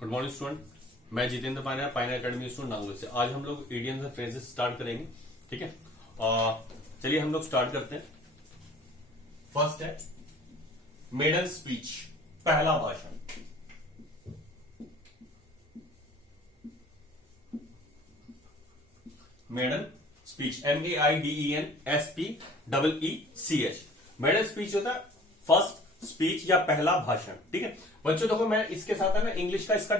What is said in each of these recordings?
Good morning student. मैं जितेंद्र पानिया, पानिया एकेडमी स्टूडेंट नागौर से। आज हम लोग इडियम्स एंड फ्रेजेस स्टार्ट करेंगे। ठीक है, चलिए हम लोग स्टार्ट करते हैं। फर्स्ट है मेडन स्पीच, पहला भाषण। Maiden speech, MEIDENSPEECH। Maiden speech होता है फर्स्ट स्पीच या पहला भाषण। ठीक है बच्चों, देखो मैं इसके साथ है ना इंग्लिश का इसका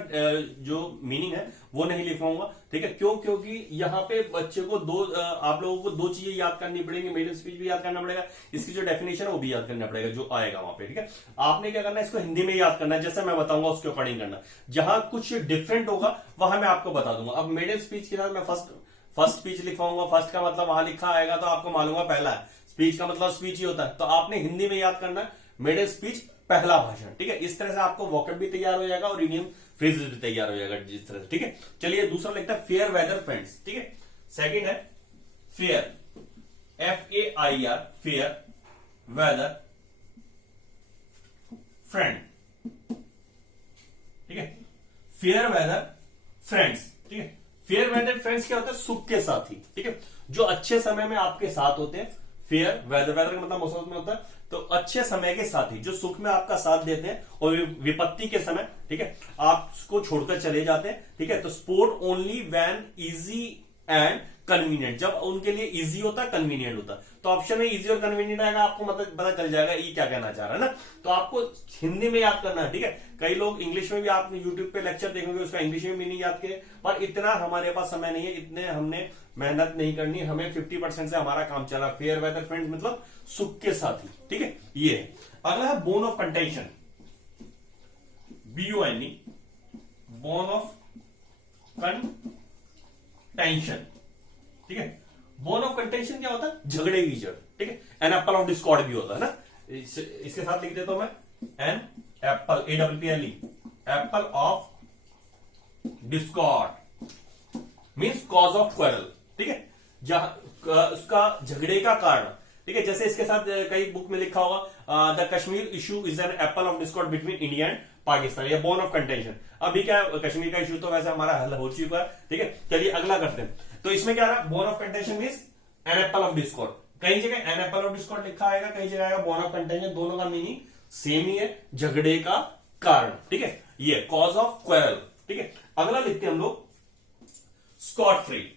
जो मीनिंग है वो नहीं लिखवाऊंगा। ठीक है, क्यों? क्योंकि यहाँ पे बच्चे को आप लोगों को दो चीजें याद करनी पड़ेंगी। मेडन स्पीच भी याद करना पड़ेगा, इसकी जो डेफिनेशन है वो भी याद करना पड़ेगा जो आएगा वहां पे। ठीक है, आपने क्या करना है, इसको हिंदी में याद करना है, जैसे मैं बताऊंगा उसके अकॉर्डिंग करना। जहां कुछ डिफरेंट होगा वहां मैं आपको बता दूंगा। अब मेडन स्पीच के साथ मैं फर्स्ट स्पीच लिखवाऊंगा। फर्स्ट का मतलब वहां लिखा आएगा तो आपको मालूम है पहला है। स्पीच का मतलब स्पीच ही होता है, तो आपने हिंदी में याद करना है मेडन स्पीच, पहला भाषण। ठीक है, इस तरह से आपको वोकैब भी तैयार हो जाएगा और इडियम फ्रेजेस भी तैयार हो जाएगा जिस तरह से। ठीक है, चलिए दूसरा लिखता है फेयर वेदर फ्रेंड्स। ठीक है, सेकंड है fair, FAIR, fair weather friend. ठीक है, फेयर वेदर फ्रेंड्स। ठीक है, फेयर वेदर फ्रेंड्स क्या होता है? सुख के साथी। ठीक है, जो अच्छे समय में आपके साथ होते हैं। फेयर वेदर, वेदर का मतलब मौसम में होता है, तो अच्छे समय के साथी जो सुख में आपका साथ देते हैं और विपत्ति के समय, ठीक है, आपको छोड़कर चले जाते हैं। ठीक है, तो support only when easy and convenient, जब उनके लिए इजी होता है, कन्वीनियंट होता है। तो ऑप्शन में इजी और कन्वीनियंट आएगा, आपको मतलब पता चल जाएगा ये क्या कहना चाह रहा है ना। तो आपको हिंदी में याद करना है। ठीक है, कई लोग इंग्लिश में भी, आप यूट्यूब पे लेक्चर देखेंगे उसका इंग्लिश में मीनिंग याद किए, पर इतना हमारे पास समय नहीं है, इतने हमने मेहनत नहीं करनी। हमें 50% से हमारा काम चला। फेयर वेदर फ्रेंड्स मतलब सुख के साथी। ठीक है, ये है। अगला है bone of contention, BONE, bone of contention. ठीक है, बोन ऑफ कंटेंशन क्या होता है? झगड़े की जड़। ठीक है, एन एप्पल ऑफ डिस्कॉर्ड भी होता है ना। इसके साथ लिख देता हूं मैं, an apple, APPLE, apple of discord means cause of quarrel. ठीक है, उसका झगड़े का कारण। ठीक है, जैसे इसके साथ कई बुक में लिखा होगा the Kashmir issue is an apple of Discord between India and Pakistan, या बोन ऑफ कंटेंशन। अभी क्या है, कश्मीर का इशू तो वैसे हमारा हल हो चुका है। ठीक है, चलिए अगला करते हैं। तो इसमें क्या रहा? Bone of contention means an apple of discord. कई जगह एन एप्पल ऑफ डिस्कॉर्ड लिखा आएगा, कई जगह आएगा बोन ऑफ कंटेंशन। दोनों का मीनिंग सेम ही है, झगड़े का कारण। ठीक है, ये कॉज ऑफ क्वेरल। ठीक है, अगला लिखते हैं हम लोग scot free,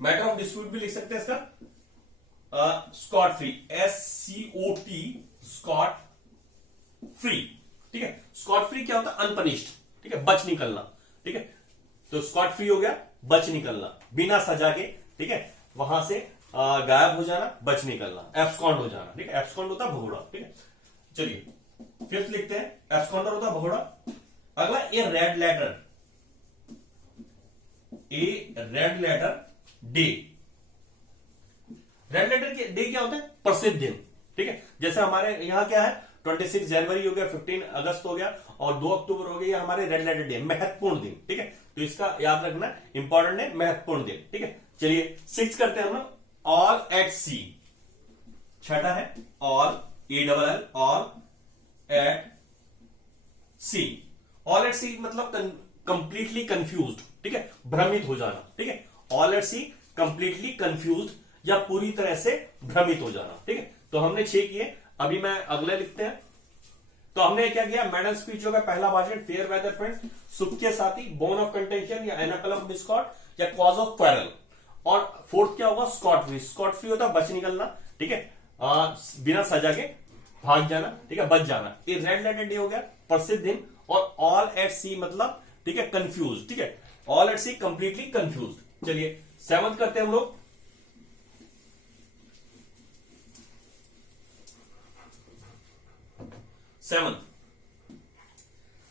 matter of dispute भी लिख सकते हैं इसका। Scot free, SCOT, scot free. ठीक है, स्कॉट फ्री क्या होता है? अनपनिश्ड। ठीक है, बच निकलना। ठीक है, तो स्कॉट फ्री हो गया बच निकलना, बिना सजा के। ठीक है, वहां से गायब हो जाना, बच निकलना, एब्सकॉन्ड हो जाना। ठीक है, एब्सकॉन्ड होता है भगोड़ा। ठीक है, चलिए फिफ्थ लिखते हैं, एब्सकॉन्डर होता है भगोड़ा। अगला a red letter, a red letter day. Red letter day क्या होता है? प्रसिद्ध दिन। ठीक है, जैसे हमारे यहां क्या है, 26 जनवरी हो गया, 15 अगस्त हो गया और 2 अक्टूबर हो गया, ये हमारे रेड लेटर डे, महत्वपूर्ण दिन। ठीक है, तो इसका याद रखना, इंपॉर्टेंट है, महत्वपूर्ण दिन। ठीक है, चलिए 6 करते हैं हम, ऑल एट सी। छठा है all, ALL, all at sea. All at sea मतलब कंप्लीटली कंफ्यूज्ड। ठीक है, भ्रमित हो जाना। ठीक है, all at sea, completely confused या पूरी तरह से भ्रमित हो जाना। ठीक है, तो हमने 6 किए। अभी मैं अगले लिखते हैं। तो हमने क्या किया? मेडन स्पीच होगा पहला भाषण, फेयर वेदर फ्रेंड्स, सुख के साथी, बोन ऑफ कंटेंशन या एन एप्पल ऑफ डिस्कॉर्ड या कॉज ऑफ क्वेरल। और फोर्थ क्या होगा? Scott free. स्कॉट फ्री होता है बच निकलना। ठीक है, बिना सजा के भाग जाना। ठीक है, बच जाना। ये रेड लेटर डे हो गया, प्रसिद्ध दिन। और ऑल एट सी मतलब, ठीक है, कंफ्यूज। ठीक है, all at sea, completely confused. चलिए 7th करते हैं हम लोग।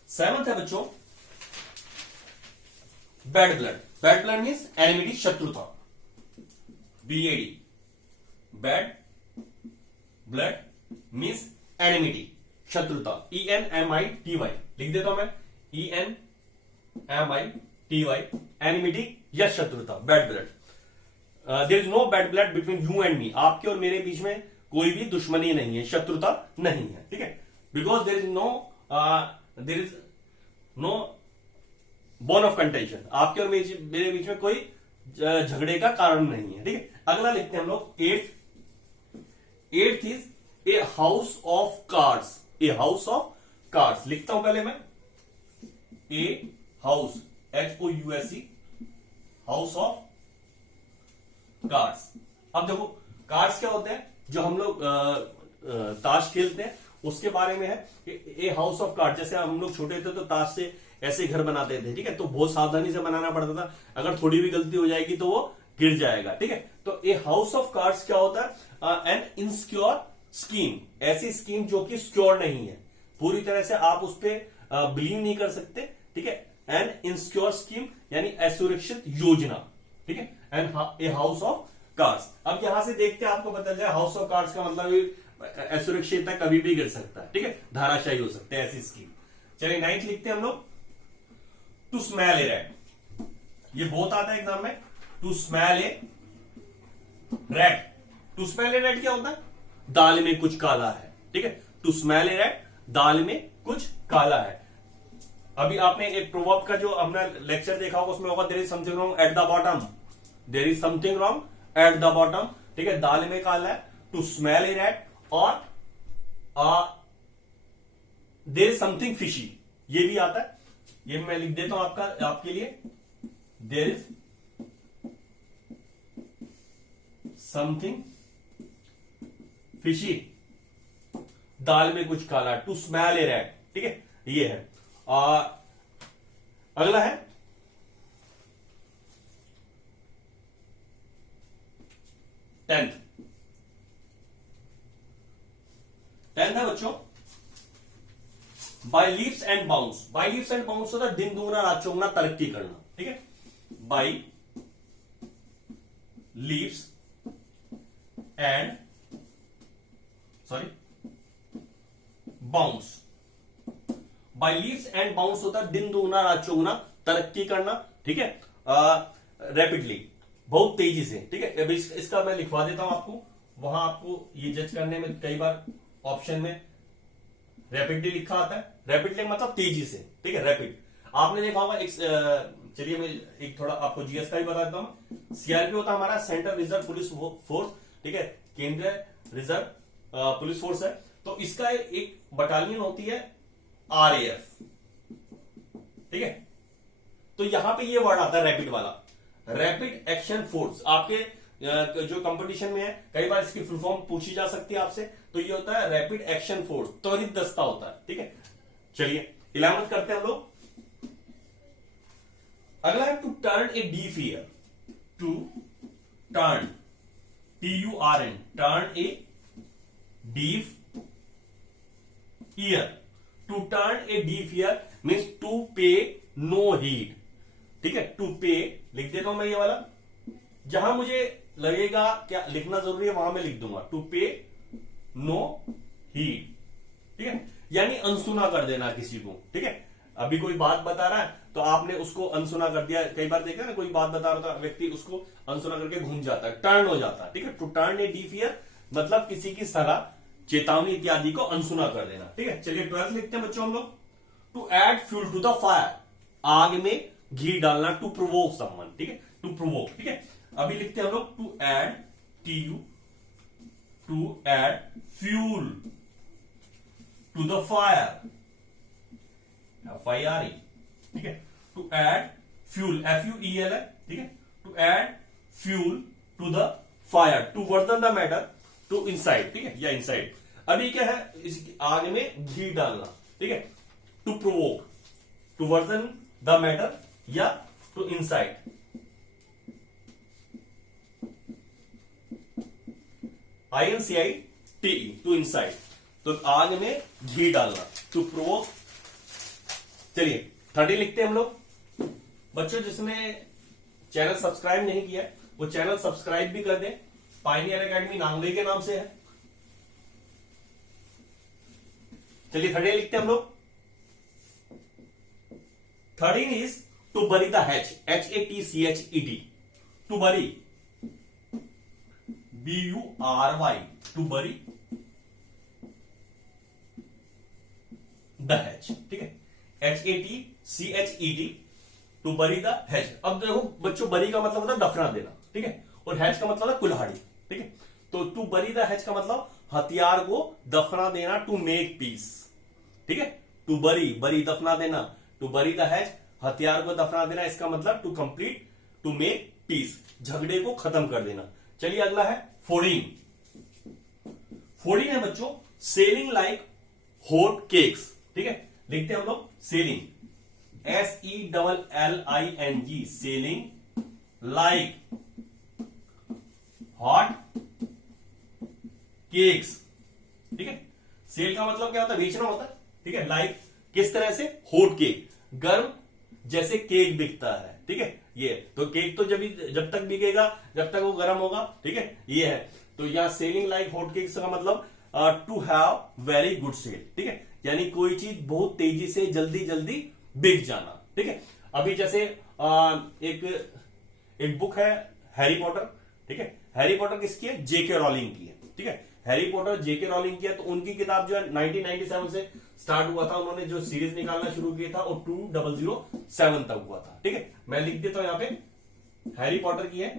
सेवंथ है बच्चों bad blood. Bad blood means enmity, शत्रुता, BAD। Bad blood means enmity, शत्रुता, ENMITY लिख देता हूं मैं, ENMITY, एनिमिटी या शत्रुता, bad blood. There is no bad blood between you and me, आपके और मेरे बीच में कोई भी दुश्मनी नहीं है, शत्रुता नहीं है। ठीक है, because there is no bone of contention, आपके और मेरे बीच में कोई झगड़े का कारण नहीं है, ठीक है। अगला लिखते हैं हम लोग eighth is a house of cards. A house of cards लिखता हूं पहले मैं, a house HOUSE, house of cards. अब देखो कार्ड्स क्या होते हैं, जो हम लोग ताश खेलते हैं उसके बारे में है। ए हाउस ऑफ कार्ड, जैसे हम लोग छोटे थे तो ताश से ऐसे घर बनाते थे, ठीक है, तो बहुत सावधानी से बनाना पड़ता था, अगर थोड़ी भी गलती हो जाएगी तो वो गिर जाएगा, ठीक है। तो ए हाउस ऑफ कार्ड्स क्या होता है, एन इनसिक्योर स्कीम, ऐसी स्कीम जो कि सिक्योर नहीं है, पूरी तरह से आप उस पर बिलीव नहीं कर सकते, ठीक है। एन इनसिक्योर स्कीम यानी असुरक्षित योजना, ठीक है, and a house of cards. अब यहां से देखते हैं आपको पता चल जाए हाउस ऑफ कार्ड्स का मतलब असुरक्षित है, कभी भी गिर सकता है, ठीक है, धाराशायी हो सकते हैं ऐसी स्कीम। चलिए 9th लिखते हैं हम लोग, टू स्मेल ए रैट। ये बहुत आता है एग्जाम में, to smell a rat. To smell a rat क्या होता है, दाल में कुछ काला है, ठीक है, टू स्मेल ए रैट, दाल में कुछ काला है। अभी आपने एक प्रोवर्ब का जो हमने लेक्चर देखा होगा उसमें होगा there is something wrong at the bottom, there is something wrong at the bottom, ठीक है, दाल में काला है, टू स्मेल ए रैट, और देयर इज समथिंग फिशी, ये भी आता है, ये मैं लिख देता हूं आपके लिए, देयर इज समथिंग फिशी, दाल में कुछ काला, टू स्मेल ए रैट, ठीक है, ये है। अगला है 10th है बच्चों, by leaps and bounds. By leaps and bounds होता है दिन दूना रात चौगुना, तरक्की करना, ठीक है, by leaps and bounds. By leaps and bounds होता है दिन दूना रात चौगुना, तरक्की करना, ठीक है, रैपिडली, बहुत तेजी से, ठीक है। अभी इसका मैं लिखवा देता हूं आपको, वहां आपको ये जज करने में कई बार ऑप्शन में रैपिडली लिखा आता है, रैपिडली मतलब तेजी से, ठीक है, रैपिड। आपने देखा होगा एक, चलिए मैं एक थोड़ा आपको जीएस का भी बता देता हूं। सीआरपी होता है हमारा सेंट्रल रिजर्व पुलिस फोर्स, ठीक है, केंद्रीय रिजर्व पुलिस फोर्स है। तो इसका एक बटालियन होती है RAF, ठीक है। तो यहां पे ये वर्ड आता है रैपिड वाला, रैपिड एक्शन फोर्स। आपके जो कंपटीशन में है कई बार इसकी फुल फॉर्म पूछी जा सकती है आपसे, तो ये होता है रैपिड एक्शन फोर्स, त्वरित दस्ता होता है, ठीक है। चलिए 11th करते हैं हम लोग। अगला है to turn a deaf ear. To turn, TURN, turn a deaf ear. To turn a deaf ear means to pay no heed, ठीक है, टू पे लिख देता हूं मैं ये वाला, जहां मुझे लगेगा क्या लिखना जरूरी है वहां मैं लिख दूंगा, टू पे नो हीड, ठीक है, यानी अनसुना कर देना किसी को, ठीक है। अभी कोई बात बता रहा है तो आपने उसको अनसुना कर दिया, कई बार देखा ना कोई बात बता रहा था व्यक्ति उसको अनसुना करके घूम जाता है, टर्न हो जाता है, ठीक है। To turn a deaf ear मतलब किसी की सलाह, चेतावनी इत्यादि को अनसुना कर देना, ठीक है। चलिए 12th लिखते हैं बच्चों हम लोग, to add fuel to the fire, आग में घी डालना, टू प्रोवोक समवन, ठीक है, टू प्रोवोक, ठीक है। अभी लिखते हैं हम लोग to add, to add fuel to the fire, FIRE, ठीक है, टू एड फ्यूल, FUEL है, ठीक है, to add fuel to the fire, to worsen the matter, to incite, ठीक है, या इनसाइड। अभी क्या है, इस आग में घी डालना, ठीक है, to provoke, to worsen the matter या to incite. INCITE, to incite, तो आग में घी डालना, टू प्रोवोक। चलिए 30 लिखते हैं हम लोग। बच्चों जिसने चैनल सब्सक्राइब नहीं किया वो चैनल सब्सक्राइब भी कर दें, पायनियर एकेडमी नांगले के नाम से है। चलिए 30 लिखते हैं हम लोग। 13 is to bury the hatchet, HATCHED, to bury, BURY, to bury the hatchet, ठीक है, HATCHED, to bury the hatchet. अब देखो बच्चों, बरी का मतलब होता है दफना देना, ठीक है, और हैज का मतलब है कुल्हाड़ी, ठीक है। तो टू बरी द हैज का मतलब हथियार को दफना देना, टू मेक पीस, ठीक है। टू बरी, बरी दफना देना, टू बरी द हैज हथियार को दफना देना, इसका मतलब to complete, to make peace, झगड़े को खत्म कर देना। चलिए अगला है फोर्डिंग। फोर्डिंग है बच्चों सेलिंग लाइक हॉट केक्स, ठीक है। लिखते हैं हम लोग selling, SELLING, selling like hot cakes, ठीक है। सेल का मतलब क्या होता है, बेचना होता है, ठीक है। लाइक किस तरह से, हॉट केक, गर्म जैसे केक बिकता है, ठीक है। ये तो केक तो जब तक बिकेगा जब तक वो गर्म होगा, ठीक है, ये है। तो यहां सेलिंग लाइक हॉट केक्स का मतलब to have very good sale, ठीक है, यानी कोई चीज बहुत तेजी से जल्दी जल्दी बिक जाना, ठीक है। अभी जैसे एक बुक है हैरी पॉटर, ठीक है। हैरी पॉटर किसकी है, जेके रॉलिंग की है, ठीक है। हैरी पॉटर जेके रॉलिंग की है, तो उनकी किताब जो है 1997 से स्टार्ट हुआ था, उन्होंने जो सीरीज निकालना शुरू किया था और 2007 तक हुआ था, ठीक है। मैं लिख देता हूं यहां पे, हैरी पॉटर की है,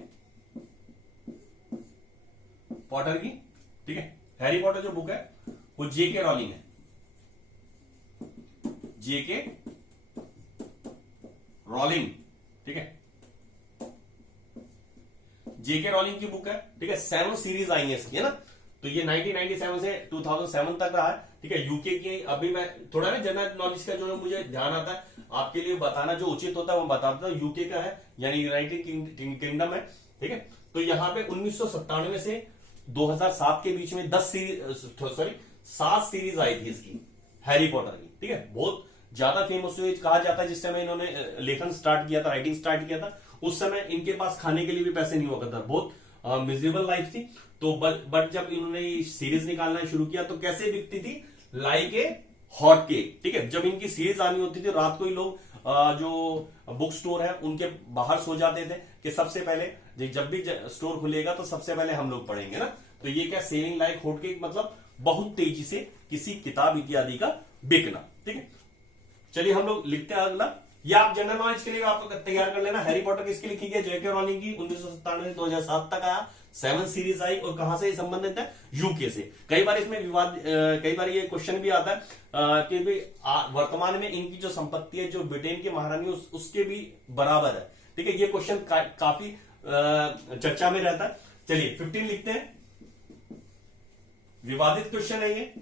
पॉटर की, ठीक है। हैरी पॉटर जो बुक है वो जेके रॉलिंग है, जेके रॉलिंग, ठीक है। जेके रॉलिंग की बुक है, ठीक है। 7 सीरीज आई है इसकी, है ना। तो ये 1997 से 2007 तक रहा है, ठीक है। यूके की, अभी मैं थोड़ा ना जनरल नॉलेज का जो है मुझे ध्यान आता है आपके लिए बताना, जो उचित होता है वो बताता हूं। यूके का है यानी यूनाइटेड किंगडम है, ठीक है। तो यहां पे 1997 से 2007 के बीच में 7 सीरीज आई थी इसकी हैरी पॉटर की, ठीक है। बहुत ज्यादा फेमस हुई, कहा जाता है जिस समय इन्होंने लेखन स्टार्ट किया था, राइटिंग स्टार्ट किया था, उस समय इनके पास खाने के लिए भी पैसे नहीं हुआ करता, बहुत मिजरेबल लाइफ थी। तो बट जब इन्होंने सीरीज निकालना शुरू किया तो कैसे बिकती थी, लाइक ए हॉट केक, ठीक है। जब इनकी सीरीज आनी होती थी रात को ही लोग जो बुक स्टोर है उनके बाहर सो जाते थे कि सबसे पहले जब भी स्टोर खुलेगा तो सबसे पहले हम लोग पढ़ेंगे ना। तो ये क्या, सेलिंग लाइक हॉट केक मतलब बहुत तेजी से किसी किताब इत्यादि का बिकना, ठीक है। चलिए हम लोग लिखते हैं अगला, या आप जनरल नॉलेज के लिए आप तैयार कर लेना। हैरी पॉटर किसकी लिखी गई, जेके रॉलिंग की, 1997 से 2007 तक आया, 7 सीरीज आई, और कहां से संबंधित है, यूके से। कई बार इसमें विवाद, कई बार ये क्वेश्चन भी आता है कि भाई वर्तमान में इनकी जो संपत्ति है जो ब्रिटेन की महारानी उसके भी बराबर है, ठीक है। ये क्वेश्चन काफी चर्चा में रहता है। चलिए 15 लिखते हैं, विवादित क्वेश्चन है ये।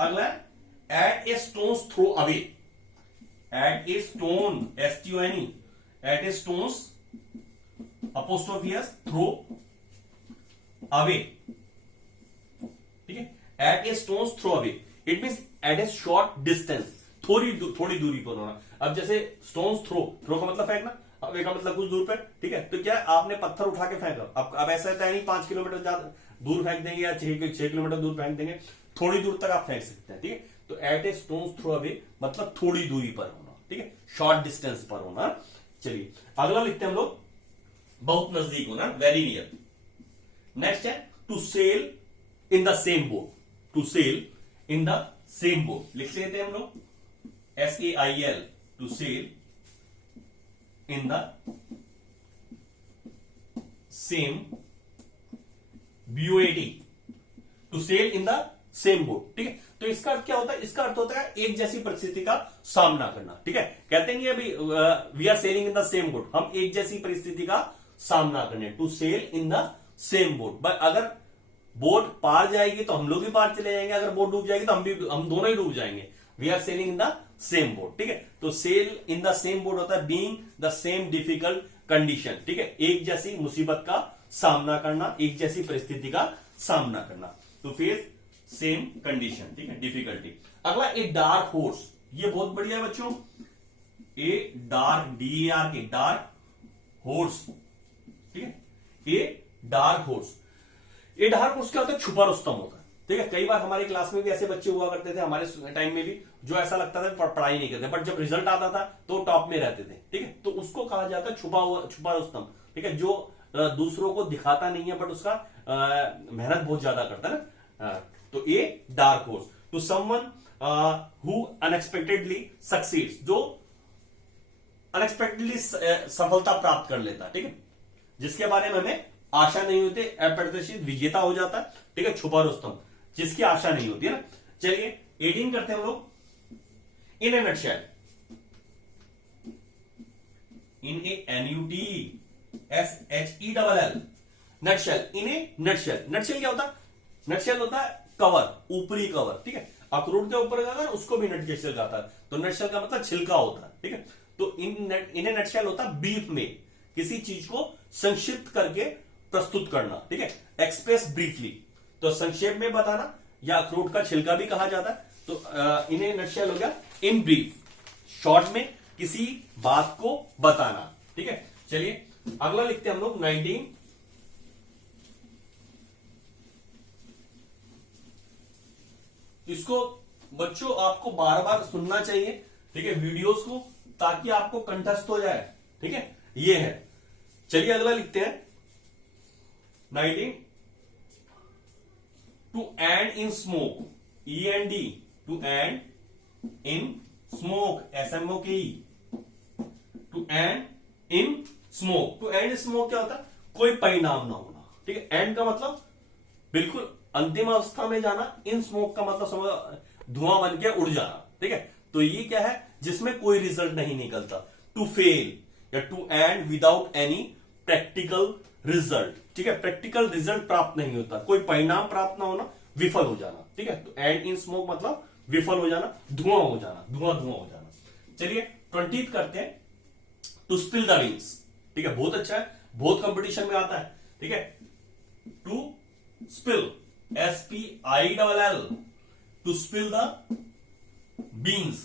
अगला at a stone's throw away, at a stone, STONE, at a stone's apostrophe s throw away, ठीक है। At a stone's throw away it mean at a short distance, थोड़ी दूरी पर होना। अब जैसे स्टोन्स थ्रो का मतलब फेंकना, अवे का मतलब कुछ दूर पर, ठीक है। तो क्या आपने पत्थर उठा के फेंका, अब ऐसा रहता है नहीं 5 किलोमीटर ज्यादा दूर फेंक देंगे या 6 किलोमीटर दूर फेंक देंगे, थोड़ी दूर तक आप फेंक सकते हैं, ठीक है। तो eight a stone's throw away मतलब थोड़ी दूरी पर होना, ठीक है, शॉर्ट डिस्टेंस पर होना। चलिए अगला लिखते हैं हम लोग, बहुत नजदीक होना, वेरी नियर। नेक्स्ट है to sail in the same boat, to sail in the same boat लिख लेते हैं हम लोग, SAIL, to sail in the same, BOAT, to sail in the same boat, ठीक है। तो इसका अर्थ क्या होता है, इसका अर्थ होता है एक जैसी परिस्थिति का सामना करना, ठीक है। कहते नहीं अभी we are sailing in the same boat, हम एक जैसी परिस्थिति का सामना करने, to sail in the same boat. But अगर बोट पार जाएगी तो हम लोग भी पार चले जाएंगे, अगर बोट डूब जाएगी तो हम दोनों ही डूब जाएंगे। We are sailing in the same boat, ठीक है। तो sail in the same boat होता है being the same difficult condition, ठीक है, एक जैसी मुसीबत का सामना करना, एक जैसी परिस्थिति का सामना करना। तो फिर सेम कंडीशन, ठीक है, डिफिकल्टी। अगला ए डार्क हॉर्स, ये बहुत बढ़िया है बच्चों, ए डार्क, DAR के डार्क हॉर्स, ठीक है। ए डार्क हॉर्स, ए डार्क हॉर्स क्या होता है, छुपा रुस्तम होता है, ठीक है। कई बार हमारी क्लास में भी ऐसे बच्चे हुआ करते थे, हमारे टाइम में भी, जो ऐसा लगता था पढ़ाई नहीं करते, बट जब रिजल्ट आता था तो टॉप में रहते थे, ठीक है। तो उसको कहा जाता है छुपा रुस्तम, ठीक है, जो दूसरों को दिखाता नहीं है बट उसका मेहनत बहुत ज्यादा करता है ना। तो a dark horse, to someone who unexpectedly succeeds, जो अनएक्सपेक्टेडली सफलता प्राप्त कर लेता है, ठीक है, जिसके बारे में हमें आशा नहीं होती, अप्रत्याशित विजेता हो जाता है, ठीक है, छुपा रुस्तम, जिसकी आशा नहीं होती है ना। चलिए 18 करते हैं हम लोग, इन ए नटशेल, इन ए NUTSHELL, नटशेल, इन ए नटशेल। नटशेल क्या होता है? नटशेल होता है कवर, ऊपरी कवर, ठीक है, अखरोट के ऊपर अगर उसको भी नटशेल कहता है, तो नटशेल का मतलब छिलका होता है, ठीक है। तो इन ए नटशेल होता है ब्रीफ में किसी चीज को संक्षिप्त करके प्रस्तुत करना, ठीक है, एक्सप्रेस ब्रीफली, तो संक्षेप में बताना, या अखरोट का छिलका भी कहा जाता है। तो इन ए नटशेल हो गया इन ब्रीफ, शॉर्ट में किसी बात को बताना, ठीक है। चलिए अगला लिखते हैं हम लोग 19। इसको बच्चों आपको बार बार सुनना चाहिए, ठीक है, वीडियोस को, ताकि आपको कंठस्थ हो जाए, ठीक है, ये है। चलिए अगला लिखते हैं 19, to end in smoke, END, to end in smoke, SMOKE, to end in smoke. To end smoke क्या होता है? कोई परिणाम ना होना, ठीक है। एंड का मतलब बिल्कुल अंतिम अवस्था में जाना, इन स्मोक का मतलब समझ धुआं बन के उड़ जाना, ठीक है। तो ये क्या है? जिसमें कोई रिजल्ट नहीं निकलता। टू फेल या to end without any practical result, ठीक है, प्रैक्टिकल रिजल्ट प्राप्त नहीं होता, कोई परिणाम प्राप्त ना होना, विफल हो जाना, ठीक है। तो एंड इन स्मोक मतलब विफल हो जाना, धुआं हो जाना, धुआं हो जाना। चलिए 20 करते हैं, टू स्पिल द बीन्स, ठीक है, बहुत अच्छा है, बहुत कंपटीशन में आता है, ठीक है। To spill, SPILL, to spill the beans,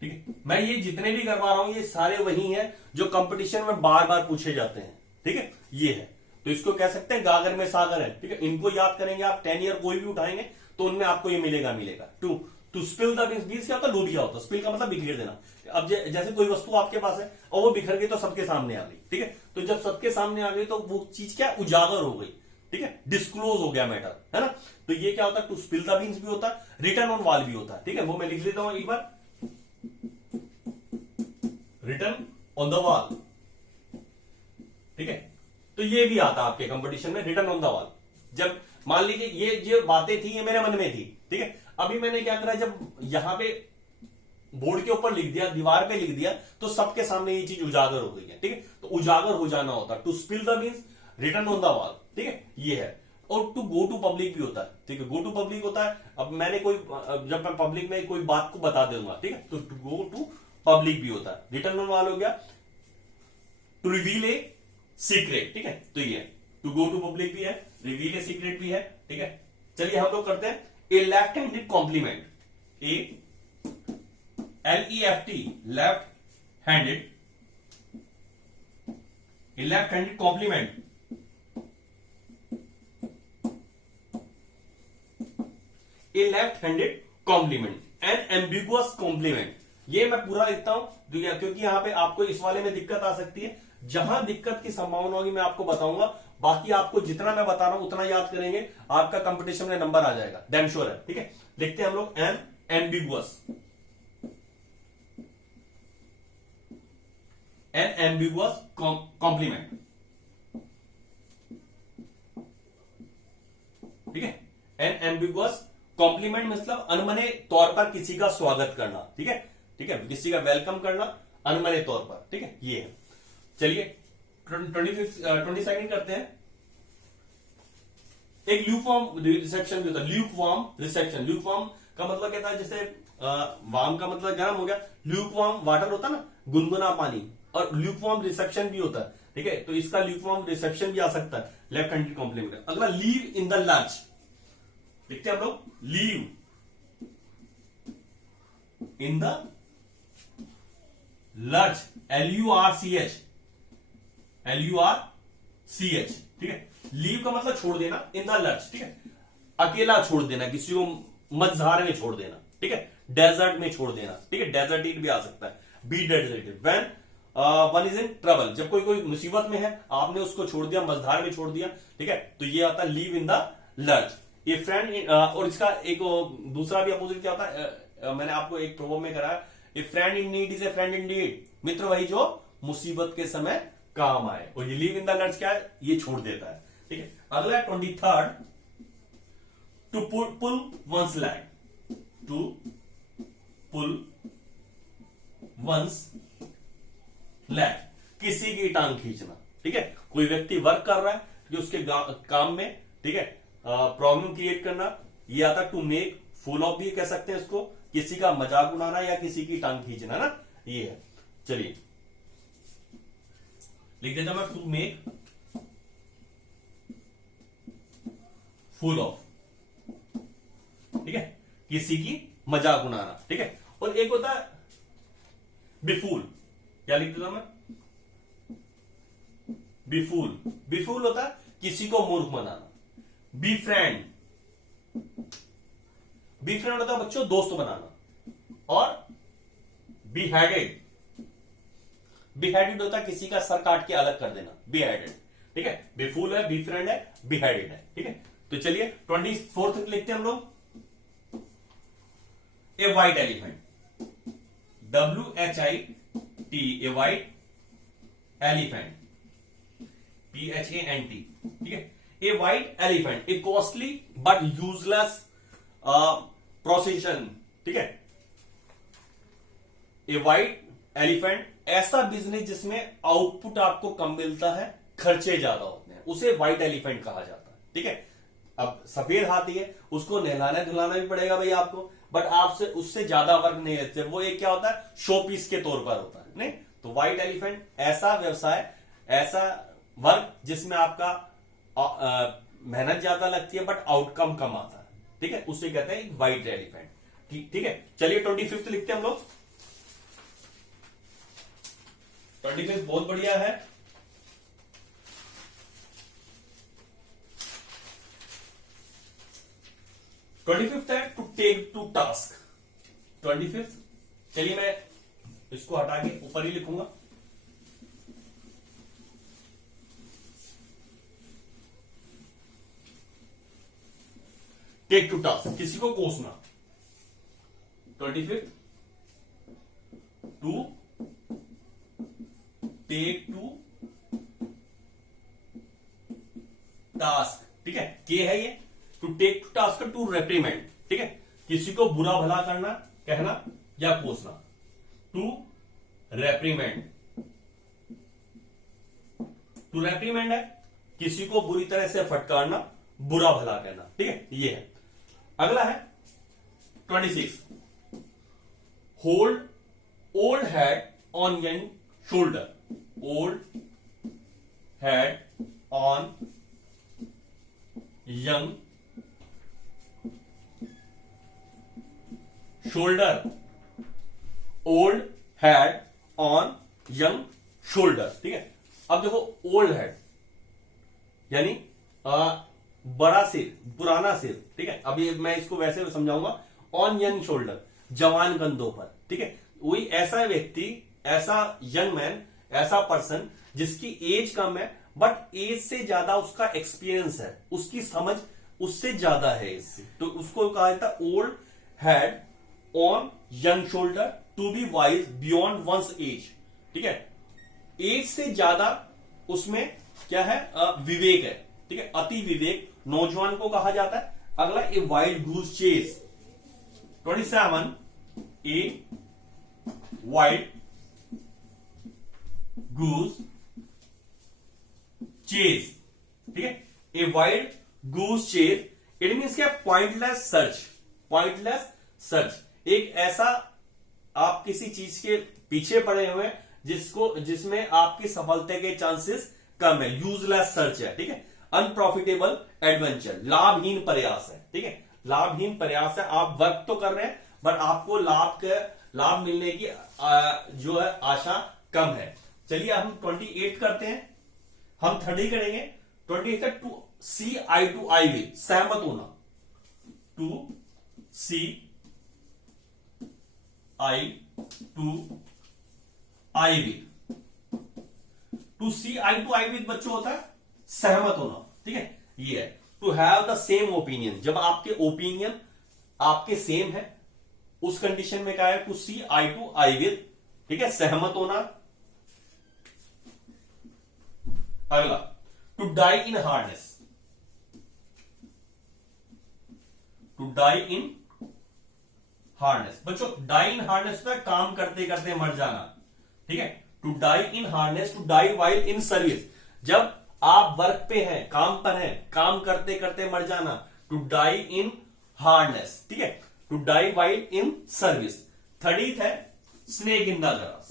ठीक है। मैं ये जितने भी करवा रहा हूं ये सारे वही हैं जो कंपटीशन में बार बार पूछे जाते हैं, ठीक है, ये है। तो इसको कह सकते हैं गागर में सागर है, ठीक है। इनको याद करेंगे आप, 10 ईयर कोई भी उठाएंगे तो उनमें आपको ये मिलेगा। To spill the beans, beans क्या होता है? डूब गया होता है, स्पिल का मतलब बिखेर देना। अब जैसे कोई वस्तु आपके पास है और वो बिखर गई तो सबके सामने आ गई, ठीक है। तो जब सबके सामने आ गई तो वो चीज क्या उजागर हो गई, ठीक है, डिस्क्लोज हो गया मैटर, है ना। तो ये क्या होता है? टू स्पिल द बीन्स भी होता है, रिटर्न ऑन वॉल भी होता है, ठीक है। वो मैं लिख लेता हूं एक बार, रिटर्न ऑन द वॉल, ठीक है। तो ये भी आता है आपके कंपटीशन में, रिटर्न ऑन द वॉल। जब मान लीजिए ये बातें थी, ये मेरे मन में थी, ठीक है। अभी मैंने क्या करा, जब यहां पे बोर्ड के ऊपर लिख दिया, दीवार पे लिख दिया, तो सबके सामने ये चीज उजागर हो गई है, ठीक है। तो उजागर हो जाना होता है। To spill the means return on the wall, ठीक है, ये है। और टू गो टू पब्लिक भी होता है, ठीक है, गो टू पब्लिक होता है। अब मैंने जब मैं पब्लिक में कोई बात को बता दूंगा, ठीक है, तो टू गो टू पब्लिक भी होता है। रिटर्न ऑन वॉल हो गया टू रिवील ए सीक्रेट, ठीक है। तो ये टू गो टू पब्लिक भी है, रिवील ए सीक्रेट भी है, ठीक है। चलिए हम लोग करते हैं a left handed compliment, LEFT, left handed, a left handed compliment, a left handed compliment, an ambiguous compliment. ये मैं पूरा लिखता हूं क्योंकि यहां पे आपको इस वाले में दिक्कत आ सकती है। जहां दिक्कत की संभावना होगी मैं आपको बताऊंगा, बाकी आपको जितना मैं बता रहा हूं उतना याद करेंगे, आपका कंपटीशन में नंबर आ जाएगा, डैम श्योर है, ठीक है। लिखते हैं हम लोग an ambiguous, an ambiguous compliment, ठीक है। एन एम्बिगुअस कॉम्प्लीमेंट मतलब अनमने तौर पर किसी का स्वागत करना, ठीक है, ठीक है, किसी का वेलकम करना अनमने तौर पर, ठीक है, ये है। चलिए 22 करते हैं। एक ल्यूकवार्म रिसेप्शन भी होता है, ल्यूकवार्म रिसेप्शन। ल्यूकवार्म का मतलब क्या था? जैसे वार्म का मतलब गर्म हो गया, ल्यूकवार्म वाटर होता है ना, गुनगुना पानी, और ल्यूकवार्म रिसेप्शन भी होता है, ठीक है। तो इसका ल्यूकवार्म रिसेप्शन भी आ सकता है, लेफ्ट हैंडेड कॉम्प्लीमेंट। अगला लीव इन द लंच, लिखते हैं हम लोग leave in the lurch, LURCH, ठीक है। लीव का मतलब छोड़ देना, इन द लर्च, ठीक है, अकेला छोड़ देना, किसी को मझधार में छोड़ देना, ठीक है, डेजर्ट में छोड़ देना, ठीक है, डेजर्टेड भी आ सकता है, be deserted. When one is in trouble, जब कोई मुसीबत में है, आपने उसको छोड़ दिया, मझधार में छोड़ दिया, ठीक है, तो ये आता है लीव इन द लर्च। ये फ्रेंड और इसका एक दूसरा भी अपोजिट क्या होता है, मैंने आपको एक प्रोवर्ब में कराया, a friend in need is a friend in need, मित्र वही जो मुसीबत के समय काम आए। और ये लीव इन द लर्च क्या है, ये छोड़ देता है, ठीक है। अगला है 23rd, to pull one's leg, to pull one's leg, किसी की टांग खींचना, ठीक है। कोई व्यक्ति वर्क कर रहा है जो उसके काम में, ठीक है, प्रॉब्लम क्रिएट करना, ये आता टू मेक फुल ऑफ भी कह सकते हैं इसको, किसी का मजाक उड़ाना या किसी की टांग खींचना ना, ये है। चलिए लिख देता मैं, टू मेक फुल ऑफ, ठीक है, किसी की मजाक उड़ाना, ठीक है। और एक होता है बिफूल, क्या लिख देता मैं, बिफूल, बिफूल होता है किसी को मूर्ख बनाना। बी फ्रेंड, बी फ्रेंड होता है बच्चों दोस्त बनाना। और बी हेडेड, बी हेडेड होता है किसी का सर काट के अलग कर देना, बी हेडेड, ठीक है। बेफूल है, बी फ्रेंड है, बी हेडेड है, ठीक है। तो चलिए 24th लिखते हैं हम लोग, a white elephant, WHIT, a white elephant, PHANT, ठीक है। A white elephant, a costly but useless procession, ठीक है। ए व्हाइट एलिफेंट, ऐसा बिजनेस जिसमें आउटपुट आपको कम मिलता है, खर्चे ज्यादा होते हैं, उसे व्हाइट एलिफेंट कहा जाता है, ठीक है। अब सफेद हाथी है, उसको नहलाना धुलाना भी पड़ेगा भाई आपको, बट आपसे उससे ज्यादा वर्क नहीं लेते, वो एक क्या होता है, शो पीस के तौर पर होता है, नहीं। तो व्हाइट एलिफेंट ऐसा व्यवसाय, ऐसा वर्क जिसमें आपका मेहनत ज्यादा लगती है बट आउटकम कम आता है, ठीक है, उसे कहते हैं व्हाइट एलिफेंट, ठीक है। चलिए 25th लिखते हैं हम लोग। 25th बहुत बढ़िया है। है to take to task. 25th, चलिए मैं इसको हटा के ऊपर ही लिखूंगा, टेक टू टास्क, किसी को कोसना। 25th, to take to task, ठीक है, के है ये, to take to task, to reprimand, ठीक है, किसी को बुरा भला करना, कहना या कोसना। टू रेप्रीमेंड, टू रेप्रीमेंड है किसी को बुरी तरह से फटकारना, बुरा भला कहना, ठीक है, ये है। अगला है 26, hold old head on young shoulder, old head on young shoulder, old head on young shoulder, ठीक है। अब देखो ओल्ड हेड यानी बड़ा सिर, पुराना सिर, ठीक है। अभी मैं इसको वैसे समझाऊंगा, ऑन यंग शोल्डर, जवान कंधों पर, ठीक है। वही ऐसा व्यक्ति, ऐसा यंग मैन, ऐसा पर्सन जिसकी एज कम है बट एज से ज्यादा उसका एक्सपीरियंस है, उसकी समझ उससे ज्यादा है इससे, तो उसको कहा जाता है old head on young shoulder, to be wise beyond one's age, ठीक है। एज से ज्यादा उसमें क्या है, विवेक है, ठीक है, अति विवेक नौजवान को कहा जाता है। अगला a wild goose chase. 27, a wild goose chase, ठीक है। A wild goose chase, it means क्या, पॉइंटलेस सर्च, पॉइंटलेस सर्च, एक ऐसा आप किसी चीज के पीछे पड़े हुए हैं जिसमें आपकी सफलता के चांसेस कम है, यूजलेस सर्च है, ठीक है। अनप्रॉफिटेबल एडवेंचर, लाभहीन प्रयास है, ठीक है, लाभहीन प्रयास है, आप वर्क तो कर रहे हैं बट आपको लाभ मिलने की जो है आशा कम है। चलिए हम 28 करते हैं, हम 30 करेंगे। 28 है to see eye to eye with, सहमत होना, to see eye to eye with, to see eye to eye with बच्चों होता है सहमत होना, ठीक है, ये है। To have the same opinion, जब आपके ओपिनियन आपके सेम है, उस कंडीशन में क्या है, to see eye to eye with, ठीक है, सहमत होना। अगला, to die in hardness, to die in hardness. बच्चों डाई इन हार्डनेस में काम करते करते मर जाना, ठीक है। To die in hardness, to die while in service, जब आप वर्क पे हैं, काम पर हैं, काम करते करते मर जाना, टू डाई इन हार्डनेस, ठीक है, to die while in service. Third है snake in the grass.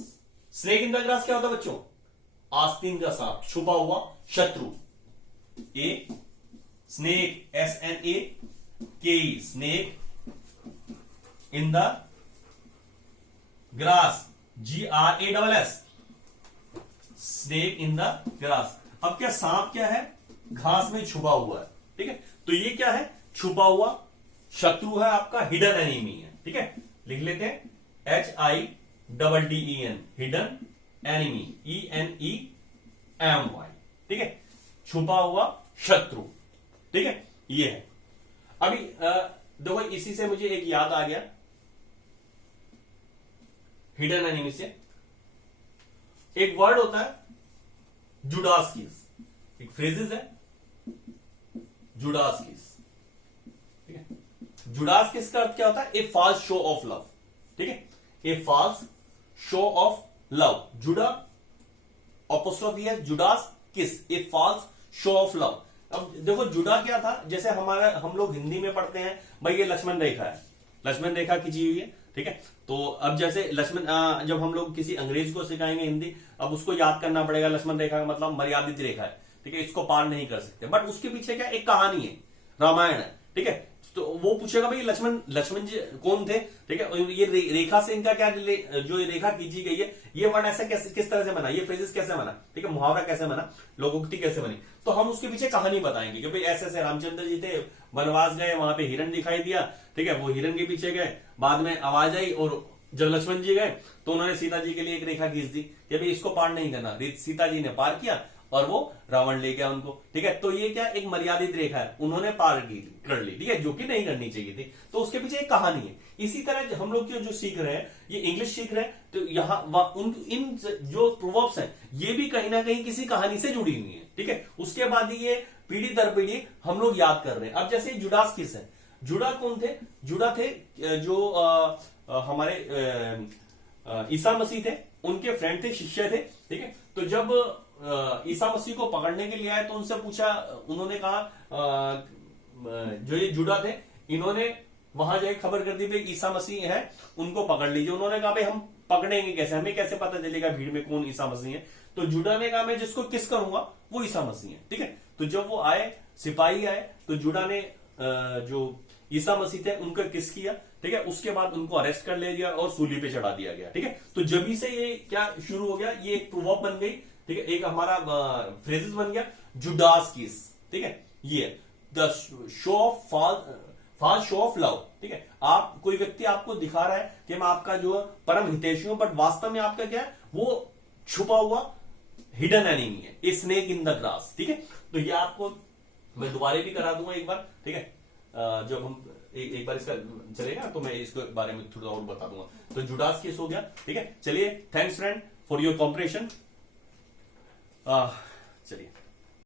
Snake in the grass क्या होता है बच्चों, आस्तीन का सांप, छुपा हुआ शत्रु। A snake, SNAKE, snake in the grass, GRASS, snake in the grass. अब क्या, सांप क्या है, घास में छुपा हुआ है, ठीक है। तो ये क्या है, छुपा हुआ शत्रु है आपका, हिडन एनिमी है, ठीक है। लिख लेते हैं HIDDEN, हिडन एनिमी, ENEMY, ठीक है, छुपा हुआ शत्रु, ठीक है, ये है। अभी देखो इसी से मुझे एक याद आ गया, हिडन एनिमी से एक वर्ड होता है जुडास कीज, एक फ्रेजेस है जुडास कीज, ठीक है। जुडास कीज का अर्थ क्या होता है, ए फॉल्स शो ऑफ लव, ठीक है, ए फॉल्स शो ऑफ लव। जुडा अपोस्ट्रोफी है, जुडास किस, ए फॉल्स शो ऑफ लव। अब देखो जुड़ा क्या था, जैसे हमारा हम लोग हिंदी में पढ़ते हैं भाई ये लक्ष्मण रेखा है, लक्ष्मण रेखा खींची हुई है, ठीक है। तो अब जैसे लक्ष्मण, जब हम लोग किसी अंग्रेज को सिखाएंगे हिंदी, अब उसको याद करना पड़ेगा लक्ष्मण रेखा का मतलब मर्यादित रेखा है, ठीक है, इसको पार नहीं कर सकते। बट उसके पीछे क्या एक कहानी है, रामायण है, ठीक है। तो वो पूछेगा भाई लक्ष्मण जी कौन थे, ठीक है, ये रेखा से इनका क्या, जो रेखा खींची गई है, ये वर्ड ऐसा कैसे, किस तरह से बना, ये फ्रेजेस कैसे बना, ठीक है, मुहावरा कैसे बना, लोकोक्ति कैसे बनी। तो हम उसके पीछे कहानी बताएंगे कि भाई ऐसे ऐसे रामचंद्र जी थे, वनवास गए, वहां पे हिरण दिखाई दिया, ठीक है, वो हिरण के पीछे गए, बाद में आवाज आई और जब लक्ष्मण जी गए तो उन्होंने सीता जी के लिए एक रेखा खींच दी कि भाई इसको पार नहीं करना। सीता जी ने पार किया और वो रावण ले गया उनको, ठीक है। तो ये क्या एक मर्यादित रेखा है, उन्होंने पार कर ली, ठीक है, जो कि नहीं करनी चाहिए थी। तो उसके पीछे एक कहानी है। इसी तरह हम लोग जो सीख रहे हैं, ये इंग्लिश सीख रहे हैं, तो यहाँ इन जो प्रोवर्ब्स हैं ये भी कहीं ना कहीं किसी कहानी से जुड़ी हुई है, ठीक है। उसके बाद ये पीढ़ी दर पीढ़ी हम लोग याद कर रहे हैं। अब जैसे जुडास किस है, जुड़ा कौन थे, जुड़ा थे जो हमारे ईसा मसीह थे, उनके फ्रेंड थे, शिष्य थे, ठीक है। तो जब ईसा मसीह को पकड़ने के लिए आए तो उनसे पूछा, उन्होंने कहा जो ये जुड़ा थे इन्होंने वहां जाके खबर कर दी भाई ईसा मसीह है, उनको पकड़ लीजिए। उन्होंने कहा भाई हम पकड़ेंगे कैसे, हमें कैसे पता चलेगा भीड़ में कौन ईसा मसीह है। तो जुड़ा ने कहा मैं जिसको किस करूंगा वो ईसा मसीह है, ठीक है। तो जब वो आए, सिपाही आए, तो जुड़ा ने जो ईसा मसीह थे उनका किस किया, ठीक है। उसके बाद उनको अरेस्ट कर ले गया और सूली पे चढ़ा दिया गया, ठीक है। तो जब से ये क्या शुरू हो गया, ये एक प्रोवर्ब बन गई, ठीक है, एक हमारा फ्रेजेस बन गया जुडास किस, ठीक है। ये the show of false show of love, ठीक है। आप कोई व्यक्ति आपको दिखा रहा है कि मैं आपका जो परम हितैषी हूं, बट वास्तव में आपका क्या है, वो छुपा हुआ हिडन एनिमी है, a snake in the grass, ठीक है। तो ये आपको मैं दोबारा भी करा दूंगा एक बार, ठीक है। जब हम एक बार इसका चलेगा तो मैं इसके बारे में थोड़ा और बता दूंगा। तो जुडास केस हो गया, ठीक है। चलिए, thanks friend for your cooperation. चलिए।